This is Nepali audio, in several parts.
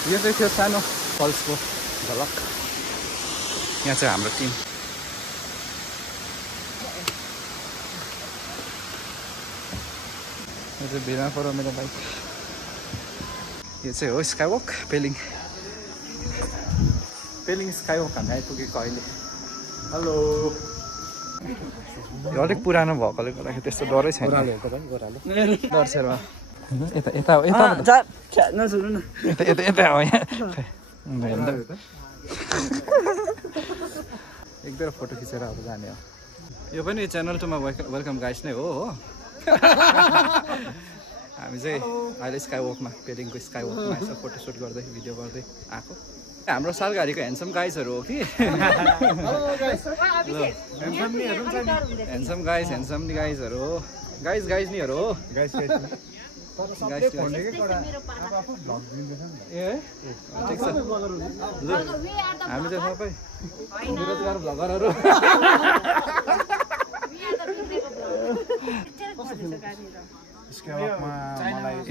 यो चाहिँ थियो सानो फल्सको झलक। यहाँ चाहिँ हाम्रो टिम। यो चाहिँ भिडमा पऱ्यो मेरो बाइक। यो चाहिँ हो स्काइवक पेलिङ स्काइवक हामी आइपुगेको अहिले। हेलो। यो अलिक पुरानो भएकोले गर्दाखेरि त्यस्तो डरै छैन। डरसेरमा यता यता हो यता यता हो यहाँ एक दुईवटा फोटो खिचेर अब जाने हो। यो पनि च्यानल टुमा वेलकम गाइस नै हो। हामी चाहिँ अहिले स्काइवकमा पेलिङको स्काइवकमा यसो फोटोसुट गर्दै भिडियो गर्दै आएको। हाम्रो सालघारीको ह्यान्डसम गाइजहरू हो कि। ह्यान्डसम गाइजहरू हो। गाइज निहरू हो। ठिक छ ल हामी चाहिँ सबै बेरोजगार भ्लगरहरू।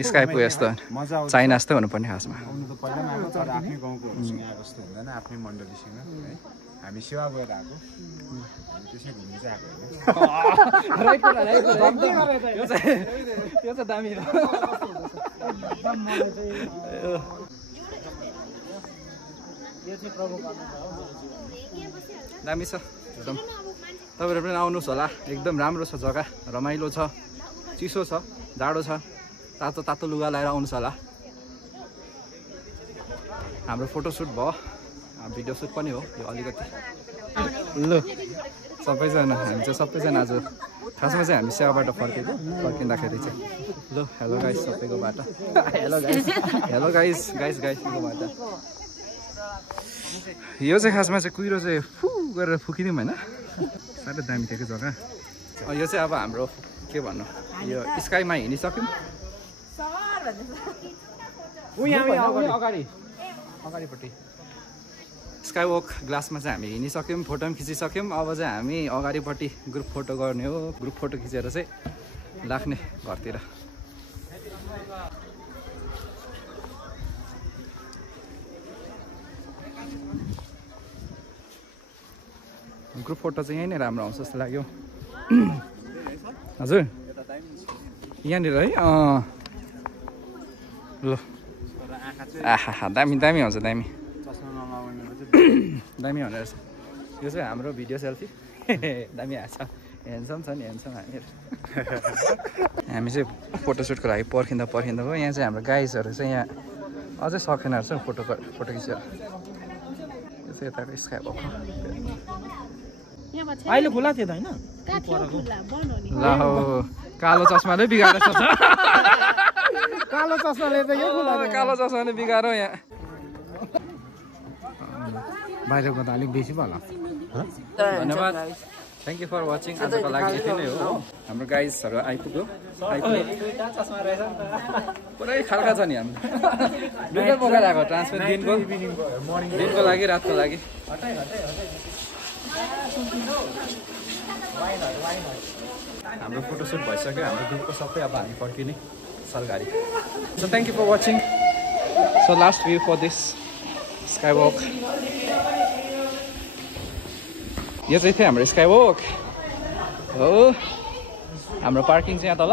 स्काइप यस्तो चाइना जस्तो हुनुपर्ने खासमा। आफ्नै गाउँको जस्तो हुँदैन आफ्नै मण्डलीसँग है। हामी सेवा गरेर आएको त्यसै घुम्नु चाहिँ आएको त्यो चाहिँ दामी हो। दामी छ एकदम। तपाईँहरू पनि आउनुहोस् होला। एकदम राम्रो छ जग्गा, रमाइलो छ, चिसो छ, जाडो छ। तातो तातो लुगा लगाएर आउनुहोस् होला। हाम्रो फोटोसुट भयो, भिडियो सुट पनि हो यो अलिकति। ल सबैजना हामी चाहिँ सबैजना आज खासमा चाहिँ हामी सेवाबाट फर्केको। फर्किँदाखेरि चाहिँ ल हेलो गाइस सबैको बाटो। हेलो गाइसको बाटो। यो चाहिँ खासमा चाहिँ कुहिरो चाहिँ फु गरेर फुकिदिउँ होइन। साह्रै दामी थियो कि जग्गा। यो चाहिँ अब हाम्रो के भन्नु यो स्काईमा हिँडिसक्यौँ। अगाडिपट्टि स्काइवक ग्लासमा चाहिँ हामी हिँडिसक्यौँ, फोटो पनि खिचिसक्यौँ। अब चाहिँ हामी अगाडिपट्टि ग्रुप फोटो गर्ने हो। ग्रुप फोटो खिचेर चाहिँ लाग्ने घरतिर। ग्रुप फोटो चाहिँ यहीँ नै राम्रो आउँछ जस्तो लाग्यो। हजुर यहाँनिर है। ल आहा दामी दामी आउँछ दामी दामी हुने रहेछ। यो चाहिँ हाम्रो भिडियो सेल्फी दामी आएको छ। ह्यान्डसम छ नि ह्यान्डसम हामीहरू। हामी चाहिँ फोटोसुटको लागि पर्खिँदा भयो। यहाँ चाहिँ हाम्रो गाइजहरू चाहिँ यहाँ अझै सकेन रहेछ फोटो खिचेर। यो चाहिँ यताको स्काइवक अहिले खुला थियो त होइन? ल हो कालो चस्माले बिगारेछ। कालो चस्माले त यो खुला। कालो चस्माले बिगारो यहाँ। बाहिरको त अलिक बेसी भयो होला। धन्यवाद। Thank you for watching. आजको लागि यति नै हो। हाम्रो गाइजहरू आइपुग्यो। पुरै खालका छ नि हाम्रो। दुईवटा बोकेर आएको ट्रान्सफर दिनको लागि रातको लागि। हाम्रो फोटोसुट भइसक्यो। हाम्रो ग्रुपको सबै अब हामी फर्किने Salghari. So thank you for watching. So last view for this skywalk. यो चाहिँ थियो हाम्रो स्काइवक हो। हाम्रो पार्किङ चाहिँ यहाँ तल।